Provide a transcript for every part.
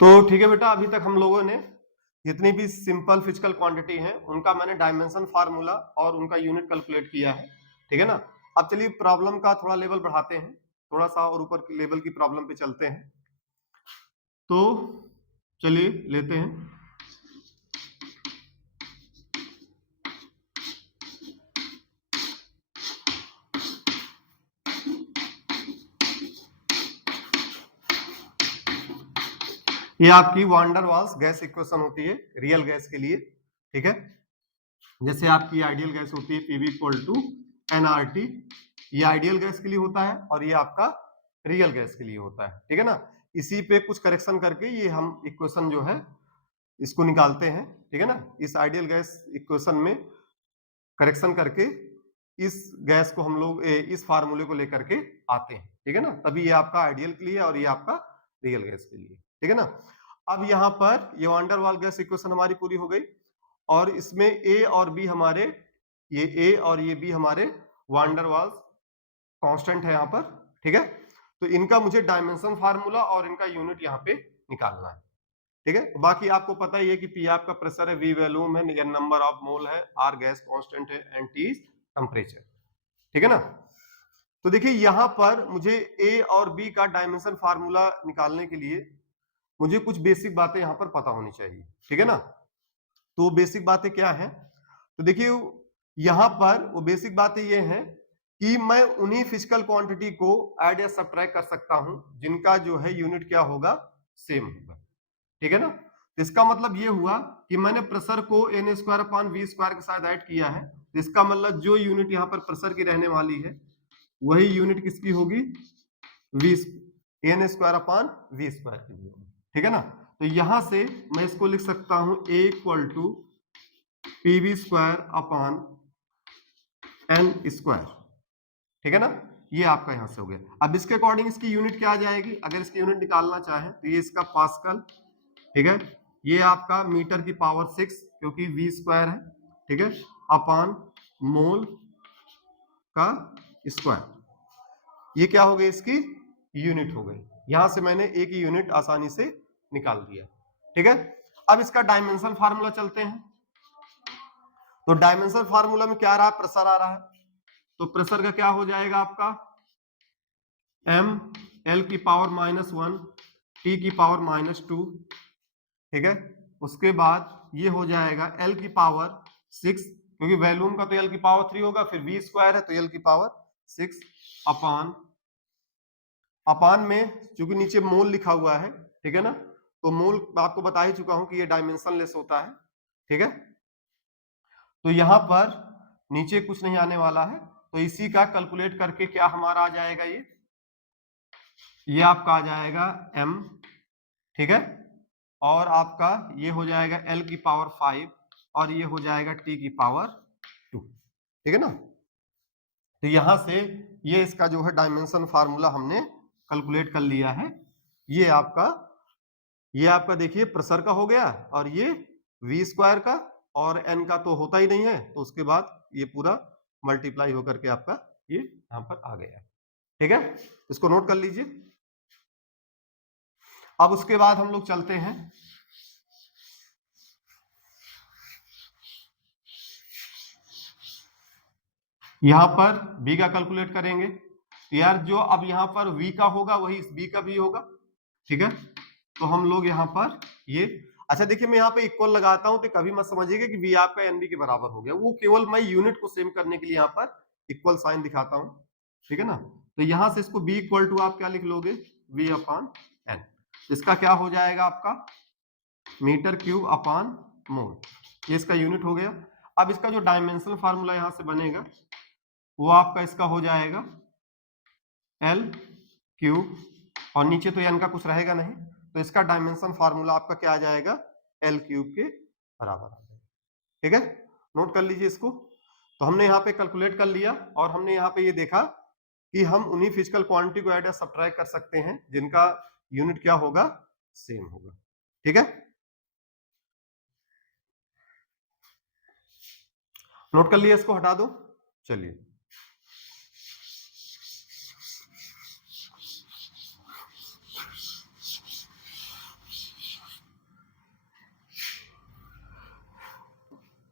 तो ठीक है बेटा, अभी तक हम लोगों ने जितनी भी सिंपल फिजिकल क्वांटिटी हैं उनका मैंने डायमेंशन फार्मूला और उनका यूनिट कैलकुलेट किया है, ठीक है ना। अब चलिए प्रॉब्लम का थोड़ा लेवल बढ़ाते हैं, थोड़ा सा और ऊपर लेवल की प्रॉब्लम पे चलते हैं। तो चलिए लेते हैं। ये आपकी van der Waals gas equation होती है रियल गैस के लिए, ठीक है। जैसे आपकी आइडियल गैस होती है पीवी इक्वल टू एनआरटी, ये आइडियल गैस के लिए होता है और ये आपका रियल गैस के लिए होता है, ठीक है ना। इसी पे कुछ करेक्शन करके ये हम इक्वेशन जो है इसको निकालते हैं, ठीक है ना। इस आइडियल गैस इक्वेशन में करेक्शन करके इस गैस को हम लोग इस फार्मूले को लेकर के आते हैं, ठीक है ना। तभी ये आपका आइडियल के लिए और ये आपका रियल गैस के लिए, ठीक है ना। अब यहाँ पर ये van der Waals gas equation हमारी पूरी हो गई और इसमें ए और बी हमारे, ये ए और ये बी हमारे वान डेर वाल्स कांस्टेंट है यहाँ पर, ठीक है। तो इनका मुझे डायमेंशन फार्मूला और इनका यूनिट यहाँ पे निकालना है, ठीक है। बाकी आपको पता ही है कि पी आपका प्रेशर है, वी वॉल्यूम है, एन नंबर ऑफ मोल है, आर गैस कांस्टेंट है, एंड टी इज टेम्परेचर, ठीक है ना। तो देखिए यहां पर मुझे ए और बी का डायमेंशन फार्मूला निकालने के लिए मुझे कुछ बेसिक बातें यहां पर पता होनी चाहिए, ठीक है ना। तो बेसिक बातें क्या है, तो देखिए यहां पर वो बेसिक बातें ये हैं कि मैं उन्हीं फिजिकल क्वांटिटी को ऐड या सब्ट्रैक्ट कर सकता हूं जिनका जो है यूनिट क्या होगा, सेम होगा, ठीक है ना। तो इसका मतलब ये हुआ कि मैंने प्रेशर को n square upon v square के साथ ऐड किया है, तो इसका मतलब जो यूनिट यहाँ पर प्रेशर की रहने वाली है वही यूनिट किसकी होगी, v n square upon v square की होगी, ठीक है ना। तो यहां से मैं इसको लिख सकता हूं a equal to p v square upon n square, ठीक है ना। ये आपका यहां से हो गया। अब इसके अकॉर्डिंग इसकी यूनिट क्या आ जाएगी, अगर इसकी यूनिट निकालना चाहे तो ये इसका पास्कल, ठीक है। ये आपका मीटर की पावर 6 क्योंकि वी स्क्वायर है, ठीक है, अपॉन मोल का स्क्वायर, ये क्या हो गई, इसकी यूनिट हो गई। यहां से मैंने एक ही यूनिट आसानी से निकाल दिया, ठीक है। अब इसका डायमेंशन फार्मूला चलते हैं। तो डायमेंशन फार्मूला में क्या आ रहा है, प्रेशर आ रहा है, तो प्रेशर का क्या हो जाएगा आपका m l की पावर -1 t की पावर -2, ठीक है। उसके बाद ये हो जाएगा l की पावर 6 क्योंकि वॉल्यूम का तो l की पावर 3 होगा, फिर v स्क्वायर है तो l की पावर 6 अपॉन, अपान में चूंकि नीचे मोल लिखा हुआ है, ठीक है ना, तो मोल आपको बता ही चुका हूं कि ये डायमेंशन लेस होता है, ठीक है। तो यहां पर नीचे कुछ नहीं आने वाला है, तो इसी का कैलकुलेट करके क्या हमारा आ जाएगा, ये आपका आ जाएगा m, ठीक है, और आपका ये हो जाएगा l की पावर 5 और ये हो जाएगा t की पावर 2, ठीक है ना। तो यहां से ये इसका जो है डायमेंशन फार्मूला हमने कैलकुलेट कर लिया है। ये आपका देखिए प्रेशर का हो गया और ये वी स्क्वायर का, और एन का तो होता ही नहीं है, तो उसके बाद ये पूरा मल्टीप्लाई होकर के आपका ये यहां पर आ गया, ठीक है। इसको नोट कर लीजिए। अब उसके बाद हम लोग चलते हैं यहां पर बी का कैलकुलेट करेंगे। तो यार जो अब यहां पर वी का होगा वही इस बी का भी होगा, ठीक है। तो हम लोग यहां पर ये, अच्छा देखिए मैं यहाँ पे इक्वल लगाता हूं तो कभी मत समझिएगा कि वी आपका एनबी के बराबर हो गया, वो केवल मैं यूनिट को सेम करने के लिए यहाँ पर इक्वल साइन दिखाता हूं, ठीक है ना। तो यहां से इसको बी इक्वल टू आप क्या लिख लोगे, वी अपॉन एन, इसका क्या हो जाएगा आपका मीटर क्यूब अपॉन मोल, ये इसका यूनिट हो गया। अब इसका जो डायमेंशनल फार्मूला यहां से बनेगा वो आपका इसका हो जाएगा एल क्यूब, और नीचे तो एन का कुछ रहेगा नहीं, तो इसका डायमेंशन फार्मूला आपका क्या आ जाएगा, एल क्यूब के बराबर आ जाएगा, ठीक है। नोट कर लीजिए इसको। तो हमने यहाँ पे कैलकुलेट कर लिया और हमने यहाँ पे ये देखा कि हम उन्हीं फिजिकल क्वांटिटी को ऐड या सब्ट्रैक्ट कर सकते हैं जिनका यूनिट क्या होगा, सेम होगा, ठीक है। नोट कर लिया, इसको हटा दो। चलिए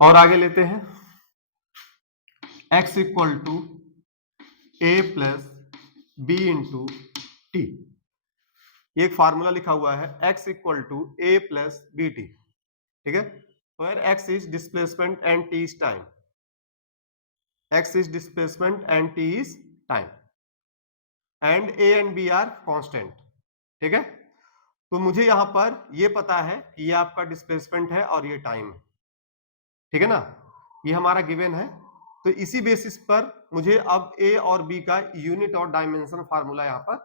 और आगे लेते हैं x equal to a plus b into t. ये एक फार्मूला लिखा हुआ है x equal to a plus b t, ठीक है। Where x is displacement and t is time, x is displacement and t is time and a and b are constant, ठीक है। तो मुझे यहां पर ये पता है कि ये आपका डिस्प्लेसमेंट है और ये टाइम है, ठीक है ना, ये हमारा गिवन है। तो इसी बेसिस पर मुझे अब a और b का यूनिट और डायमेंशन फार्मूला यहां पर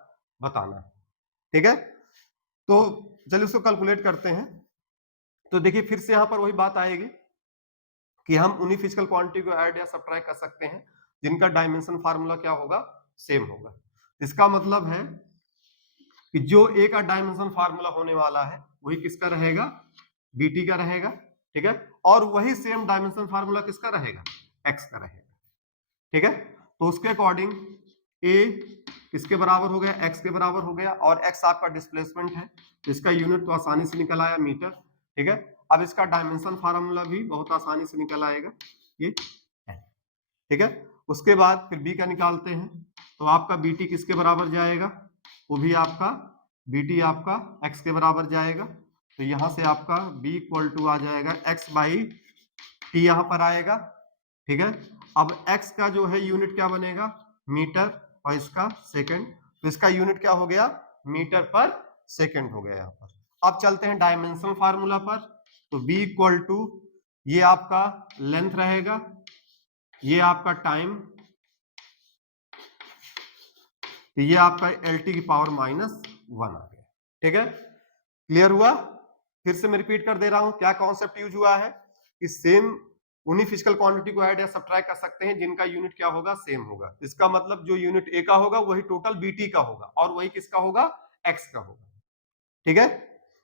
बताना है, ठीक है। तो चलिए उसको कैलकुलेट करते हैं। तो देखिए फिर से यहां पर वही बात आएगी कि हम उन्हीं फिजिकल क्वांटिटी को ऐड या सब्ट्रैक्ट कर सकते हैं जिनका डायमेंशन फार्मूला क्या होगा, सेम होगा। इसका मतलब है कि जो ए का डायमेंशन फार्मूला होने वाला है वही किसका रहेगा, बीटी का रहेगा, ठीक है। और वही सेम डायमेंशन फार्मूला किसका रहेगा, एक्स का रहेगा, ठीक है। तो उसके अकॉर्डिंग ए किसके बराबर हो गया, एक्स के बराबर हो गया, और एक्स आपका डिस्प्लेसमेंट है तो इसका यूनिट तो आसानी से निकल आया मीटर, ठीक है। अब इसका डायमेंशन फार्मूला भी बहुत आसानी से निकल आएगा, ये ठीक है। उसके बाद फिर बी का निकालते हैं, तो आपका बीटी किसके बराबर जाएगा, वो भी आपका बीटी आपका एक्स के बराबर जाएगा। तो यहां से आपका b इक्वल टू आ जाएगा x बाई टी, यहां पर आएगा, ठीक है। अब x का जो है यूनिट क्या बनेगा, मीटर, और इसका सेकंड, तो इसका यूनिट क्या हो गया, मीटर पर सेकंड हो गया यहां पर। अब चलते हैं डायमेंशनल फार्मूला पर। तो b इक्वल टू ये आपका लेंथ रहेगा, ये आपका टाइम, तो ये आपका एल टी की पावर -1 आ गया, ठीक है। क्लियर हुआ। फिर से मैं रिपीट कर दे रहा हूं, क्या कॉन्सेप्ट यूज हुआ है कि सेम उन्हीं फिजिकल क्वांटिटी को ऐड या सब्ट्रैक्ट कर सकते हैं जिनका यूनिट क्या होगा, सेम होगा। इसका मतलब जो यूनिट ए का होगा वही टोटल बीटी का होगा और वही किसका होगा, एक्स का होगा, ठीक है।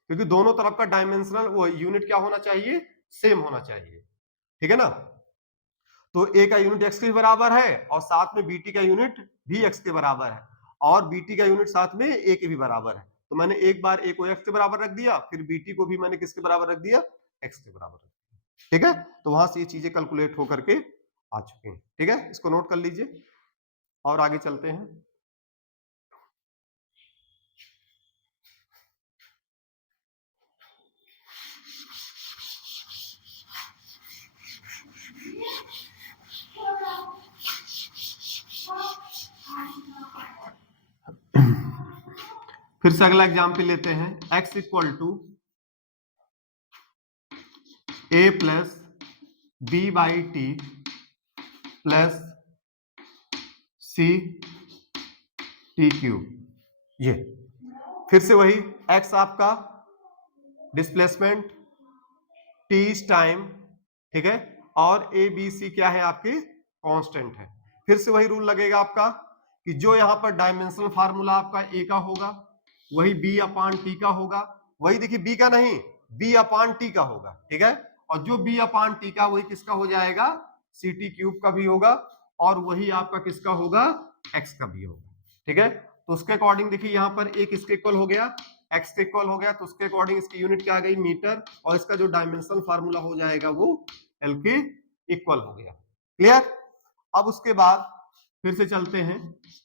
क्योंकि दोनों तरफ का डायमेंशनल वो यूनिट क्या होना चाहिए, सेम होना चाहिए, ठीक है ना। तो ए का यूनिट एक्स के बराबर है और साथ में बीटी का यूनिट भी एक्स के बराबर है और बीटी का यूनिट साथ में ए के भी बराबर है। तो मैंने एक बार ए को एक्स के बराबर रख दिया, फिर बीटी को भी मैंने किसके बराबर रख दिया, एक्स के बराबर रख दिया, ठीक है। तो वहां से ये चीजें कैलकुलेट होकर के आ चुकी हैं, ठीक है। इसको नोट कर लीजिए और आगे चलते हैं। फिर से अगला एग्जाम्पल लेते हैं, x equal to a plus b by t plus c t cube. ये फिर से वही x आपका डिस्प्लेसमेंट, t इज टाइम, ठीक है, और ए बी सी क्या है आपके कांस्टेंट है। फिर से वही रूल लगेगा आपका कि जो यहां पर डायमेंशनल फार्मूला आपका ए का होगा वही बी अपान टी का होगा, वही देखिए बी का नहीं, बी अपान टी का होगा, ठीक है। और जो बी अपान टी का वही किसका हो जाएगा, सी टी क्यूब का भी होगा और वही आपका किसका होगा, एक्स का भी होगा, ठीक है। तो उसके अकॉर्डिंग देखिए यहाँ पर एक इसके इक्वल हो गया, एक्स के इक्वल हो गया, तो उसके अकॉर्डिंग इसकी यूनिट क्या आ गई, मीटर, और इसका जो डायमेंशनल फार्मूला हो जाएगा वो एल के इक्वल हो गया। क्लियर। अब उसके बाद फिर से चलते हैं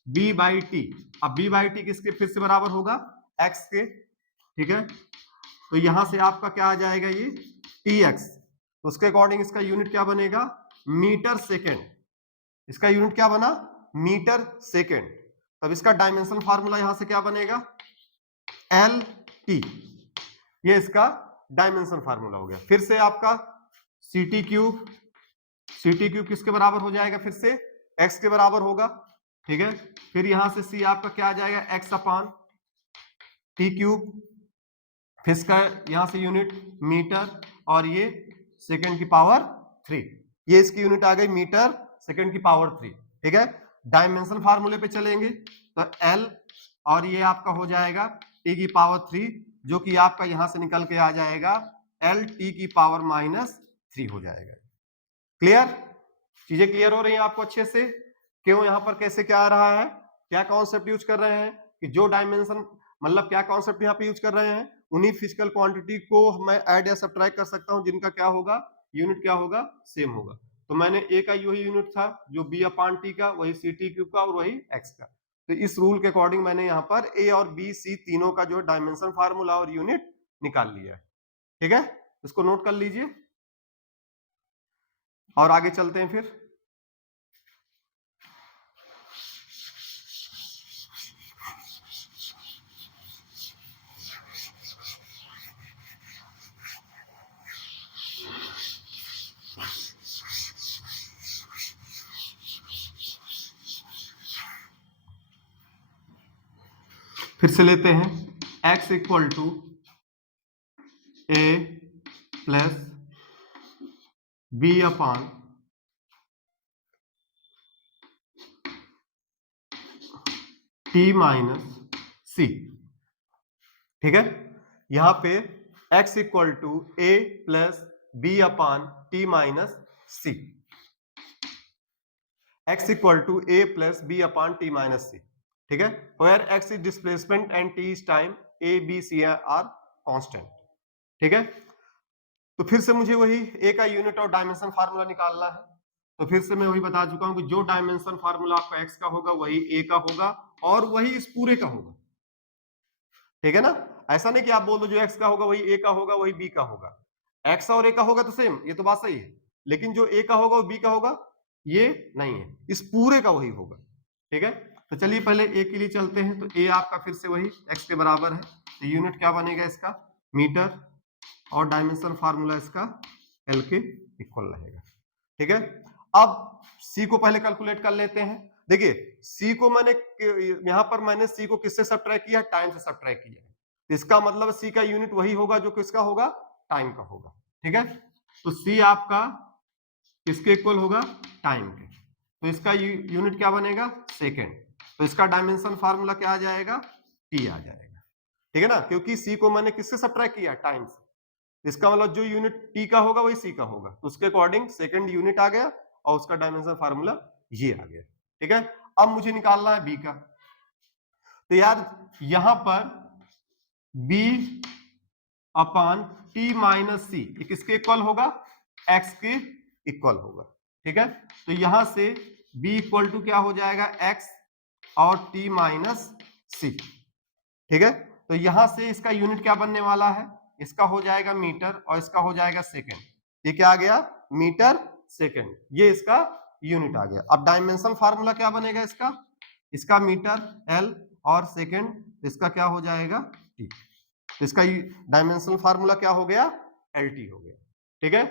b बाई टी। अब b बाई टी किसके फिर से बराबर होगा, x के, ठीक है। तो यहां से आपका क्या आ जाएगा, ये tx, तो उसके अकॉर्डिंग इसका यूनिट क्या बनेगा, मीटर सेकेंड। इसका यूनिट क्या बना, मीटर सेकेंड। तब इसका डायमेंशन फार्मूला यहां से क्या बनेगा, एल टी, ये इसका डायमेंशन फार्मूला हो गया। फिर से आपका c t cube, c t cube किसके बराबर हो जाएगा, फिर से x के बराबर होगा, ठीक है। फिर यहां से c आपका क्या आ जाएगा, x अपान टी क्यूब, फिर इसका यहां से यूनिट मीटर और ये सेकंड की पावर 3, ये इसकी यूनिट आ गई मीटर सेकंड की पावर 3, ठीक है। डायमेंशन फार्मूले पे चलेंगे तो l और ये आपका हो जाएगा t की पावर 3, जो कि आपका यहां से निकल के आ जाएगा l t की पावर -3 हो जाएगा। क्लियर, चीजें क्लियर हो रही हैं आपको अच्छे से, क्यों यहां पर कैसे क्या आ रहा है, क्या कॉन्सेप्ट यूज कर रहे हैं कि जो डायमेंशन मतलब क्या कॉन्सेप्ट यहाँ पे यूज कर रहे हैं, उन्हीं फिजिकल क्वांटिटी को मैं ऐड या सब्ट्रैक्ट कर सकता हूं जिनका क्या होगा, यूनिट क्या होगा, सेम होगा। तो मैंने ए का वही यूनिट था जो बी अपान टी का, वही सी टी क्यूब का और वही एक्स का। तो इस रूल के अकॉर्डिंग मैंने यहाँ पर ए और बी सी तीनों का जो डायमेंशन फार्मूला और यूनिट निकाल लिया है। ठीक है, इसको नोट कर लीजिए और आगे चलते हैं फिर। फिर से लेते हैं, x equal to a plus b upon t minus c. ठीक है, यहां पे x equal to a plus b upon t minus c, x equal to a plus b upon t minus c. ठीक है, where x is displacement and t is time, a b c are constant. ठीक है, तो फिर से मुझे वही a का यूनिट और डायमेंशन फार्मूला निकालना है। तो फिर से मैं वही बता चुका हूं कि जो डायमेंशन फार्मूला आपका x का होगा वही a का होगा और वही इस पूरे का होगा। ठीक है ना, ऐसा नहीं कि आप बोल दो जो x का होगा वही a का होगा वही b का होगा। x और a का होगा तो सेम, ये तो बात सही है, लेकिन जो a का होगा वो b का होगा ये नहीं है, इस पूरे का वही होगा। ठीक है, तो चलिए पहले a के लिए चलते हैं। तो a आपका फिर से वही x के बराबर है, तो यूनिट क्या बनेगा इसका, मीटर, और डायमेंशन फार्मूला इसका L के इक्वल रहेगा। ठीक है, अब C को पहले कैलकुलेट कर लेते हैं। देखिए C को मैंने यहां पर मैंने C को किससे सब्ट्रैक्ट किया, टाइम से सब्ट्रैक्ट किया है, इसका मतलब C का यूनिट वही होगा जो किसका होगा, टाइम का होगा। ठीक है, तो C आपका किसके इक्वल होगा, टाइम के, तो इसका यूनिट क्या बनेगा, सेकेंड, तो इसका डायमेंशन फार्मूला क्या आ जाएगा, T आ जाएगा। ठीक है ना, क्योंकि C को मैंने किससे सब्ट्रैक्ट किया, टाइम से, इसका मतलब जो यूनिट टी का होगा वही सी का होगा, तो उसके अकॉर्डिंग सेकंड यूनिट आ गया और उसका डायमेंशन फार्मूला ये आ गया। ठीक है, अब मुझे निकालना है बी का। तो यार यहां पर बी अपान टी माइनस सी किसके इक्वल होगा, एक्स के इक्वल होगा। ठीक है, तो यहां से बी इक्वल टू क्या हो जाएगा, एक्स और टी माइनस सी। ठीक है, तो यहां से इसका यूनिट क्या बनने वाला है, इसका हो जाएगा मीटर और इसका हो जाएगा सेकेंड। ये क्या आ गया, मीटर सेकेंड, ये इसका यूनिट आ गया। अब डायमेंशन फार्मूला क्या बनेगा इसका, इसका मीटर एल और सेकेंड इसका क्या हो जाएगा टी, तो इसका डायमेंशनल फार्मूला क्या हो गया, एल टी हो गया। ठीक है,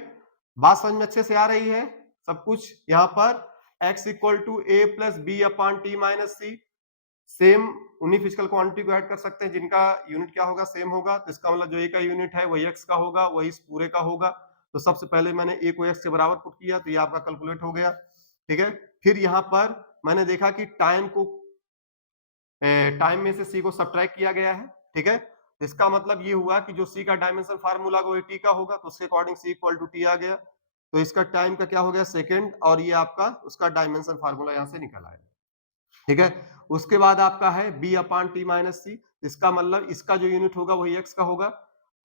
बात समझ में अच्छे से आ रही है सब कुछ। यहां पर x equal to a plus b upon t minus c, same उन्हीं फिजिकल क्वांटिटी को ऐड कर सकते हैं जिनका यूनिट क्या होगा, सेम होगा, तो इसका मतलब जो ए का यूनिट है वही x का होगा, वही इस पूरे का होगा। तो सबसे पहले मैंने a को x के बराबर पुट किया, तो ये आपका कैलकुलेट हो गया। ठीक है, फिर यहाँ पर मैंने देखा कि टाइम में से c को सब्ट्रैक्ट किया गया है। ठीक है, इसका मतलब ये हुआ कि जो c का डायमेंशन फार्मूला वही t का होगा, तो उसके according c equal to t आ गया। तो इसका टाइम का क्या हो गया, सेकेंड, और ये आपका उसका डायमेंशन फार्मूला यहाँ से निकल आया। ठीक है, उसके बाद आपका है b अपान टी माइनस सी, इसका मतलब इसका जो यूनिट होगा वही x का होगा,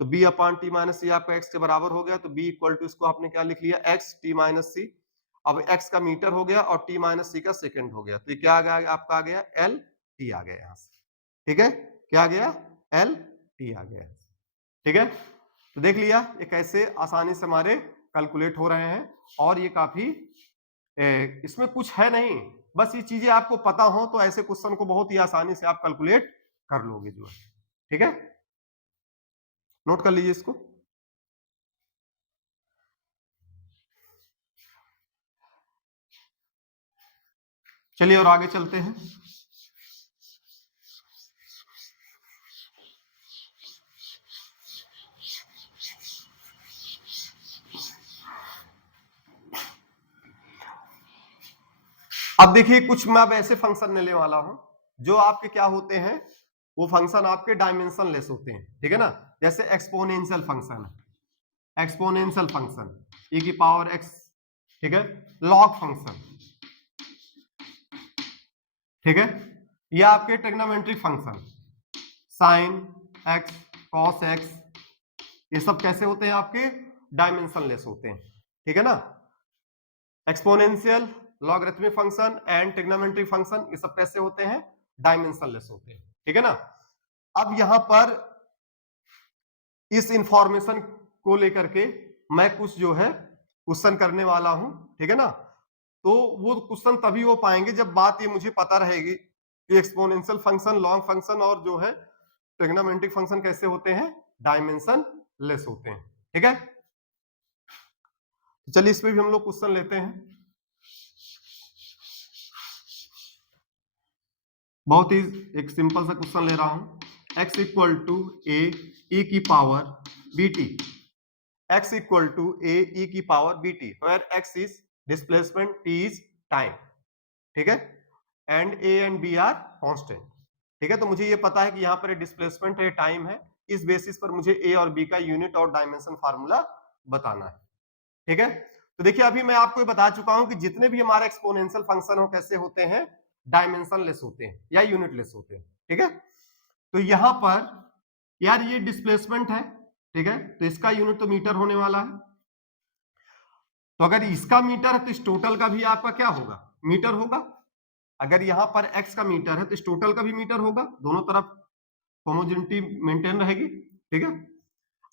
तो b अपान टी माइनस सी आपका x के बराबर हो गया, तो b इक्वल टू इसको आपने क्या लिख लिया, x टी माइनस सी। अब x का मीटर हो गया और t माइनस सी का सेकंड हो गया, तो ये क्या आ गया आपका, आ गया l t आ गया यहाँ से। ठीक है, क्या आ गया, l t आ गया। ठीक है, तो देख लिया ये कैसे आसानी से हमारे कैलकुलेट हो रहे हैं, और ये काफी इसमें कुछ है नहीं, बस ये चीजें आपको पता हो तो ऐसे क्वेश्चन को बहुत ही आसानी से आप कैलकुलेट कर लोगे जो है। ठीक है, नोट कर लीजिए इसको। चलिए और आगे चलते हैं। अब देखिए कुछ मैं अब ऐसे फंक्शन लेने वाला हूं जो आपके क्या होते हैं, वो फंक्शन आपके डायमेंशन लेस होते हैं। ठीक है ना, जैसे exponential function, exponential function e की पावर x, ठीक है, लॉग फंक्शन, ठीक है, ये आपके trigonometric function, sine x, cos x, ये सब कैसे होते हैं आपके, डायमेंशन लेस होते हैं। ठीक है ना। Exponential, logarithmic function and trigonometric function ये सब कैसे होते हैं, डायमेंशनलेस होते हैं, ठीक है ना। अब यहां पर इस इंफॉर्मेशन को लेकर के मैं कुछ जो है क्वेश्चन करने वाला हूं, ठीक है ना। तो वो क्वेश्चन तभी हो पाएंगे जब बात ये मुझे पता रहेगी कि एक्सपोनेंशियल फंक्शन, लॉन्ग फंक्शन और जो है ट्रिग्नोमेट्रिक फंक्शन कैसे होते हैं, डायमेंशन लेस होते हैं, ठीक है। चलिए इस पे भी हम लोग क्वेश्चन लेते हैं। बहुत ही एक सिंपल सा क्वेश्चन ले रहा हूं। x equal to a e की power b t, x equal to a e की power b t, where x is displacement, t is time, ठीक है, and a and b are constant, ठीक है। तो मुझे ये पता है कि यहाँ पर डिस्प्लेसमेंट है, टाइम है, इस बेसिस पर मुझे a और b का यूनिट और डायमेंशन फार्मूला बताना है, ठीक है। तो देखिए अभी मैं आपको बता चुका हूं कि जितने भी हमारे एक्सपोनेंशियल फंक्शन हो कैसे होते हैं, डायमेंशन लेस होते हैं या यूनिट लेस होते हैं, ठीक है। तो यहां पर यार ये डिस्प्लेसमेंट है, ठीक है, तो इसका यूनिट तो मीटर होने वाला है। तो अगर इसका मीटर है तो इस टोटल का भी आपका क्या होगा, मीटर होगा। अगर यहां पर x का मीटर है तो इस टोटल का भी मीटर होगा, दोनों तरफ होमोजेनिटी मेंटेन रहेगी, ठीक है।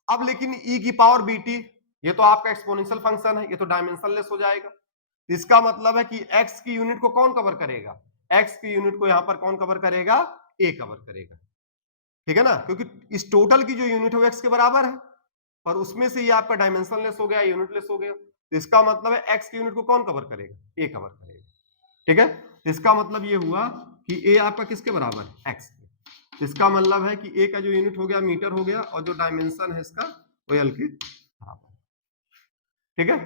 अब लेकिन e की पावर bt, ये तो आपका एक्सपोनेंशियल फंक्शन है, ये तो डायमेंशनलेस हो जाएगा। इसका मतलब है कि x की यूनिट को कौन कवर करेगा, x की यूनिट को यहां पर कौन कवर करेगा, a कवर करेगा, ठीक है ना, क्योंकि इस टोटल की जो यूनिट है वो x के बराबर है और उसमें से ये आपका डायमेंशनलेस हो गया, यूनिटलेस हो गया। तो इसका मतलब है x की यूनिट को कौन कवर करेगा, a कवर करेगा, ठीक है। तो इसका मतलब ये हुआ कि a आपका किसके बराबर है, x के। तो इसका मतलब है कि a का जो यूनिट हो गया मीटर हो गया और जो डायमेंशन है इसका वो l के बराबर, ठीक है।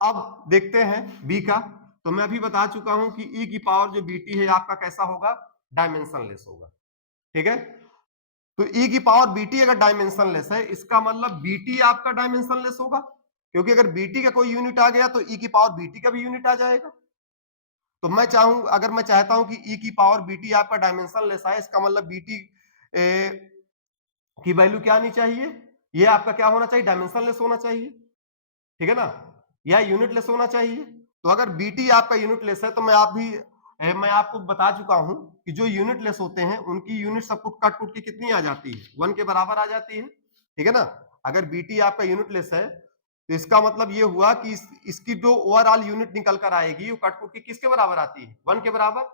अब देखते हैं b का। तो मैं अभी बता चुका हूं कि e की पावर जो bt है आपका कैसा होगा, डायमेंशनलेस होगा, ठीक है। तो e की पावर bt अगर डायमेंशनलेस है, इसका मतलब bt आपका डायमेंशनलेस होगा, क्योंकि अगर bt का कोई यूनिट आ गया तो e की पावर bt का भी यूनिट आ जाएगा। तो मैं चाहूं, अगर मैं चाहता हूं कि e की पावर bt आपका डायमेंशनलेस है, इसका मतलब bt की वैल्यू क्या आनी चाहिए, ये आपका क्या होना चाहिए, डायमेंशनलेस होना चाहिए, ठीक है ना, या यूनिटलेस होना चाहिए। तो अगर bt आपका यूनिटलेस है तो मैं आपको बता चुका हूं कि जो यूनिटलेस होते हैं उनकी यूनिट सब कुछ कट कुट के कितनी आ जाती है, 1 के बराबर आ जाती है, ठीक है ना। अगर bt आपका यूनिटलेस है तो इसका मतलब ये हुआ कि इसकी जो ओवरऑल यूनिट निकल कर आएगी वो कट कुट के किसके बराबर आती है, 1 के बराबर।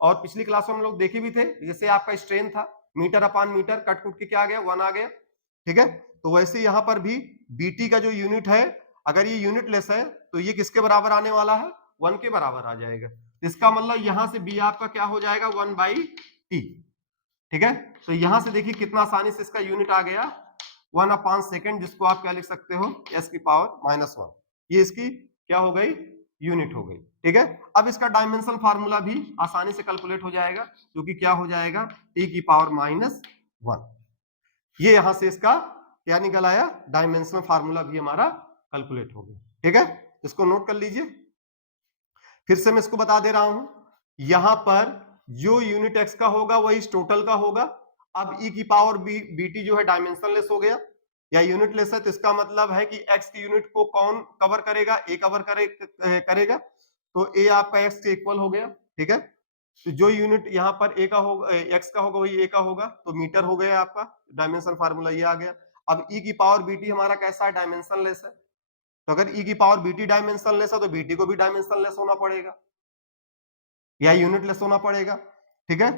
और पिछली क्लास में हम लोग देखे भी थे, जैसे आपका स्ट्रेन था मीटर अपान मीटर, कट कुट के क्या आ गया, 1 आ गया, ठीक है। तो वैसे यहां पर भी bt का जो यूनिट है, अगर ये यूनिटलेस है तो ये किसके बराबर आने वाला है, 1 के बराबर आ जाएगा। इसका मतलब यहां से b आपका क्या हो जाएगा, 1/t, ठीक है। तो यहां से देखिए कितना आसानी से इसका यूनिट आ गया, 1/सेकंड, जिसको आप क्या लिख सकते हो, s की पावर -1, ये इसकी क्या हो गई, यूनिट हो गई, ठीक है। अब इसका डायमेंशन फार्मूला भी आसानी से कैलकुलेट हो जाएगा, जो कि क्या हो जाएगा, t की पावर -1। ये यहां से इसका क्या निकल आया, डायमेंशनल फार्मूला भी हमारा कैलकुलेट हो गया, ठीक है। इसको नोट कर लीजिए, फिर से मैं इसको बता दे रहा हूं। यहां पर जो यूनिट x का होगा वही इस टोटल का होगा। अब e की पावर bt जो है डायमेंशनलेस हो गया या यूनिटलेस है, तो इसका मतलब है कि x की यूनिट को कौन कवर करेगा, a कवर करेगा। तो a आपका x के इक्वल हो गया, ठीक है। तो जो यूनिट यहाँ पर a का होगा, x का होगा वही a का होगा, तो मीटर हो गया आपका, डायमेंशन फार्मूला ये आ गया। अब e की पावर bt हमारा कैसा है, डायमेंशनलेस है। तो अगर e की पावर bt डायमेंशनलेस है तो bt को भी डायमेंशनलेस होना पड़ेगा या यूनिटलेस होना पड़ेगा, ठीक है।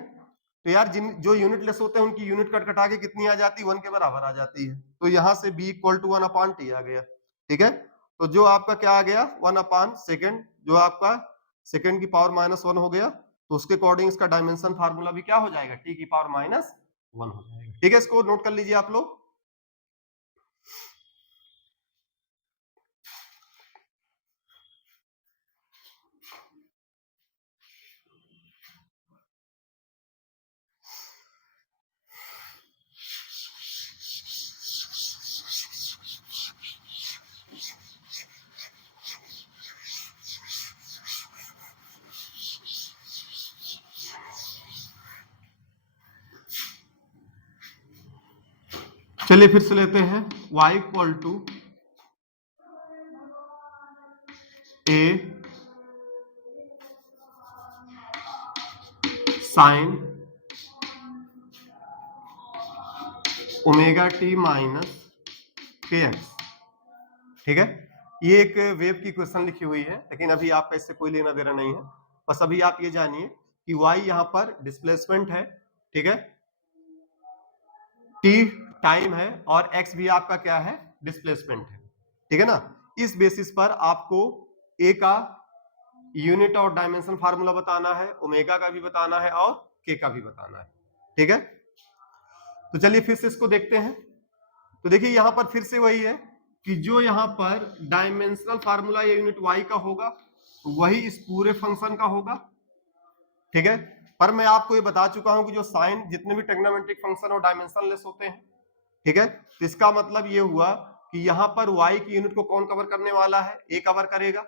तो यार जो यूनिटलेस होते हैं उनकी यूनिट कट कटा के कितनी आ जाती है, 1 के बराबर आ जाती है। तो यहां से b इक्वल टू 1/t आ गया, ठीक है। तो जो आपका क्या आ गया, 1/सेकंड, जो आपका सेकंड की पावर -1 हो गया, तो उसके अकॉर्डिंग इसका डायमेंशन फार्मूला भी क्या हो जाएगा, t की पावर -1 हो जाएगा, ठीक है। इसको नोट कर लीजिए आप लोग। चलिए फिर से लेते हैं, y equal to a sine omega t minus k x. ठीक है, ये एक वेव की क्वेश्चन लिखी हुई है, लेकिन अभी आपका इससे कोई लेना देना नहीं है। बस अभी आप ये जानिए कि y यहां पर डिस्प्लेसमेंट है, ठीक है, t टाइम है और x भी आपका क्या है, डिस्प्लेसमेंट है। ठीक है ना, इस बेसिस पर आपको a का यूनिट और डायमेंशन फार्मूला बताना है, ओमेगा का भी बताना है और k का भी बताना है। ठीक है, तो चलिए फिर से इसको देखते हैं। तो देखिए यहां पर फिर से वही है कि जो यहां पर डायमेंशनल फार्मूला या यूनिट y का होगा वही इस पूरे फंक्शन का होगा। ठीक है, पर मैं आपको ये बता चुका हूं कि जो साइन जितने भी ट्रिग्नोमेट्रिक फंक्शन और डायमेंशनलेस होते हैं, ठीक है, तो इसका मतलब ये हुआ कि यहां पर y की यूनिट को कौन कवर करने वाला है, a कवर करेगा।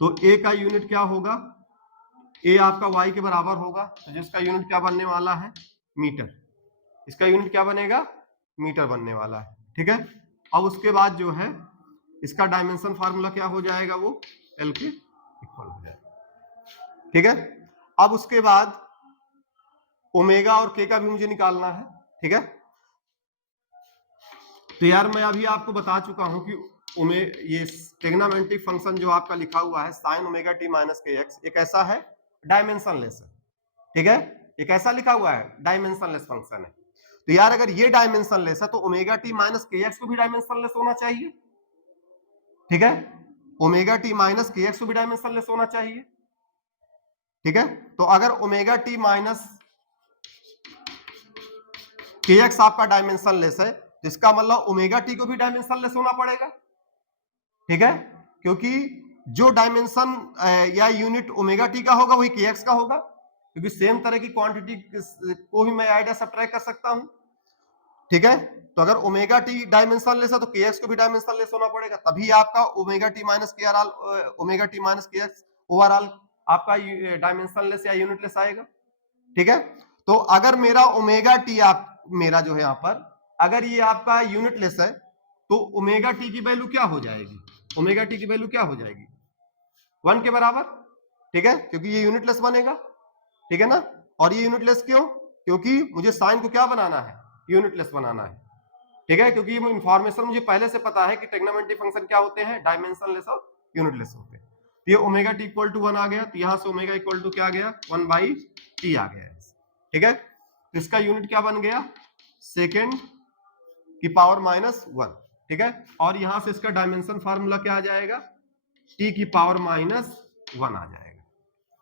तो a का यूनिट क्या होगा, a आपका y के बराबर होगा, तो जिसका यूनिट क्या बनने वाला है, मीटर। इसका यूनिट क्या बनेगा, मीटर बनने वाला है। ठीक है, अब उसके बाद जो है इसका डायमेंशन फार्मूला क्या हो जाएगा, वो L के इक्वल हो जाएगा। ठीक है, अब उसके बाद ओमेगा और के का भी मुझे निकालना है। ठीक है, तो यार मैं अभी आपको बता चुका हूं कि ये ट्रिग्नोमेट्रिक फंक्शन जो आपका लिखा हुआ है sign omega t minus k x, एक ऐसा है डायमेंशनलेस है। ठीक है, एक ऐसा लिखा हुआ है डायमेंशनलेस फंक्शन है। तो यार अगर ये डायमेंशनलेस है तो omega t minus k x को भी डायमेंशनलेस होना चाहिए। ठीक है, omega t minus k x को भी डायमेंशनलेस होना चाहिए। ठीक है, तो अगर omega t minus k x आपका डायमेंशनलेस है तो इसका मतलब ओमेगा टी को भी डायमेंशनलेस होना पड़ेगा। ठीक है, क्योंकि जो डायमेंशन या यूनिट ओमेगा टी का होगा वही के एक्स का होगा, क्योंकि सेम तरह की क्वांटिटी को ही मैं ऐड या सबट्रैक्ट कर सकता हूं। ठीक है, तो अगर ओमेगा टी डायमेंशनलेस है तो के एक्स को भी डायमेंशनलेस होना पड़ेगा, तभी आपका ओमेगा टी माइनस के are omega t minus k x overall आपका डायमेंशनलेस या यूनिटलेस आएगा। ठीक है, तो अगर मेरा ओमेगा टी आप मेरा जो है यहां पर अगर ये आपका यूनिटलेस है तो ओमेगा टी की वैल्यू क्या हो जाएगी, ओमेगा टी की वैल्यू क्या हो जाएगी, 1 के बराबर। ठीक है, क्योंकि ये यूनिटलेस बनेगा। ठीक है ना, और ये यूनिटलेस क्यों, क्योंकि मुझे साइन को क्या बनाना है, यूनिटलेस बनाना है। ठीक है, क्योंकि ये इंफॉर्मेशन मुझे पहले से पता है कि ट्रिग्नोमेट्रिक फंक्शन क्या होते हैं, डायमेंशनलेस और यूनिटलेस होते हैं। तो ये ओमेगा टी इक्वल टू 1 आ गया, तो यहां से ओमेगा इक्वल टू क्या आ गया, 1/t आ गया। ठीक है, तो इसका यूनिट क्या बन गया, सेकेंड की पावर -1। ठीक है, और यहां से इसका डायमेंशन फार्मूला क्या आ जाएगा, t की पावर -1 आ जाएगा।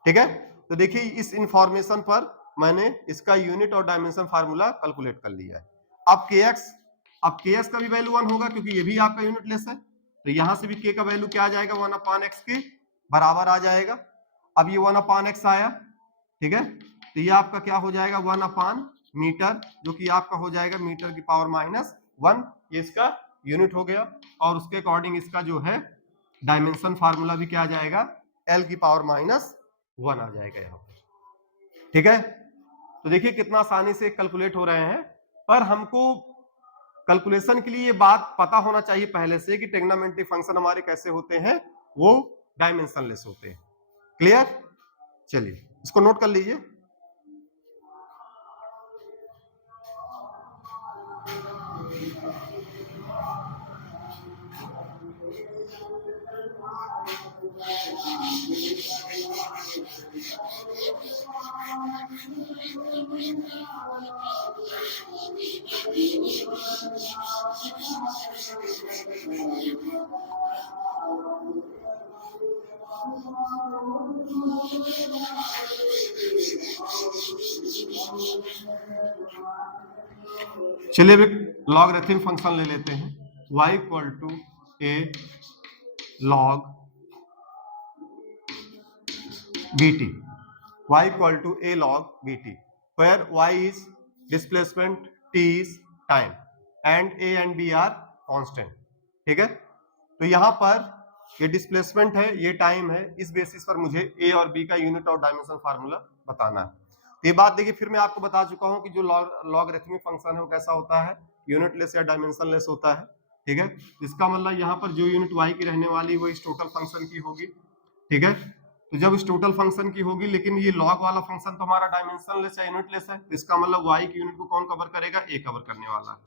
ठीक है, तो देखिए इस इंफॉर्मेशन पर मैंने इसका यूनिट और डायमेंशन फार्मूला कैलकुलेट कर लिया है। अब kx का भी वैल्यू 1 होगा क्योंकि ये भी आपका यूनिटलेस है, तो यहां से भी k का वैल्यू क्या आ जाएगा, 1/x के बराबर आ जाएगा। अब ये 1/x आया। ठीक है, तो ये आपका क्या हो जाएगा, 1/मीटर, जो कि आपका हो जाएगा मीटर की पावर -1, ये इसका यूनिट हो गया। और उसके अकॉर्डिंग इसका जो है डायमेंशन फार्मूला भी क्या आ जाएगा, L की पावर -1 आ जाएगा यहाँ पर। ठीक है, तो देखिए कितना आसानी से कैलकुलेट हो रहे हैं, पर हमको कैलकुलेशन के लिए ये बात पता होना चाहिए पहले से कि ट्रिग्नोमेट्रिक फंक्शन हमारे कैसे होते हैं, वो डायमेंशनलेस होते हैं। क्लियर, चलिए इसको नोट कर लीजिए। चलिए अब लॉगरिथम फंक्शन ले लेते हैं, y equal to a log bt, y equal to a log bt, where y is displacement, t is time and a and b are constant। ठीक है, तो यहां पर ये डिस्प्लेसमेंट है, ये टाइम है, इस बेसिस पर मुझे a और b का यूनिट और डायमेंशन फार्मूला बताना है। ये बात देखिए फिर मैं आपको बता चुका हूं कि जो लॉगरिथमिक फंक्शन है वो कैसा होता है, यूनिटलेस या डायमेंशनलेस होता है। ठीक है। इसका मतलब यहाँ पर जो यूनिट y की रहने वाली वो इस टोटल फंक्शन की होगी, ठीक है। तो जब इस टोटल फंक्शन की होगी, लेकिन ये लॉग वाला फंक्शन तो हमारा डायमेंशन लेस है, यूनिट लेस है, तो इसका मतलब y की यूनिट को कौन कवर करेगा, a कवर करने वाला है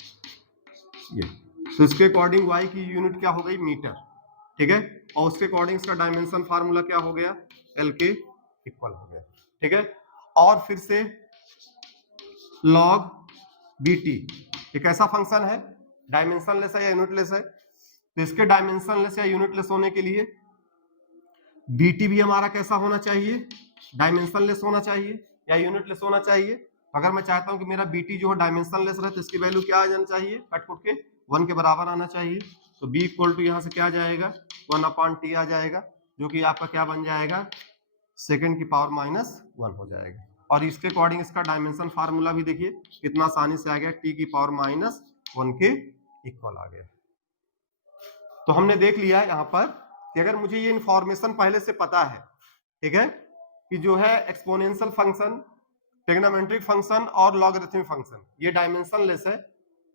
ये। तो इसके अकॉर्डिंग y की यूनिट क्या हो गई, मीटर, ठीक है। और उसके अकॉर्डिंग इसका डायमेंशन फार्मूला क्या हो गया, l के इक्वल हो गया, ठीक है। और फिर से log bt एक ऐसा फंक्शन है, डायमेंशन लेस है या यूनिट लेस है, तो इसके डायमेंशन लेस या यूनिट लेस होने के लिए बीटी भी हमारा कैसा होना चाहिए, डायमेंशन लेस होना चाहिए या यूनिट लेस होना चाहिए। अगर मैं चाहता हूं कि मेरा बीटी जो है डायमेंशन लेस रहे तो इसकी वैल्यू क्या आ जाना चाहिए, कट कुट के 1 के बराबर आना चाहिए। तो b इक्वल टू यहाँ से क्या आ जाएगा, 1/t आ जाएगा, जो कि आपका क्या बन जाएगा, सेकेंड की पावर -1 हो जाएगा। और इसके अकॉर्डिंग इसका डायमेंशन फार्मूला भी देखिए कितना आसानी से आ गया, t की पावर -1 के इक्वल आ गया। तो हमने देख लिया यहाँ पर कि अगर मुझे ये इंफॉर्मेशन पहले से पता है, ठीक है, कि जो है एक्सपोनेंशियल फंक्शन, ट्रिग्नोमेट्रिक फंक्शन और लॉगरिथमिक फंक्शन ये डायमेंशन लेस है,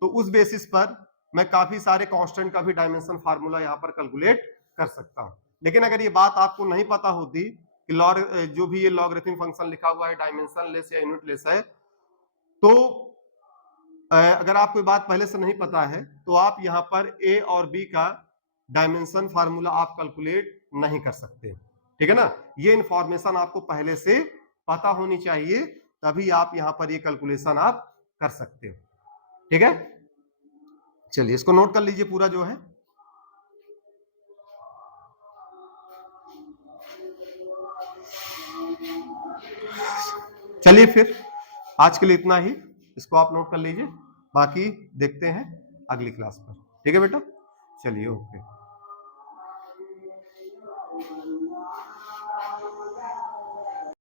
तो उस बेसिस पर मैं काफी सारे कांस्टेंट का भी डायमेंशन फार्मूला यहाँ पर कैलकुलेट कर सकता हूँ। लेकिन अगर ये बात आपको नहीं पता होती कि लॉग जो भी ये लॉगरिथमिक फंक्शन लिखा हुआ है डायमेंशन लेस या यूनिट लेस है, तो अगर आपको बात पहले से नहीं पता है तो आप यहाँ पर a और b का डायमेंशन फार्मूला आप कैलकुलेट नहीं कर सकते, ठीक है ना। ये इंफॉर्मेशन आपको पहले से पता होनी चाहिए, तभी आप यहाँ पर ये कैलकुलेशन आप कर सकते हो, ठीक है। चलिए इसको नोट कर लीजिए पूरा जो है। चलिए फिर आज के लिए इतना ही, इसको आप नोट कर लीजिए, बाकी देखते हैं अगली क्लास पर, ठीक है बेटा। चलिए ओके।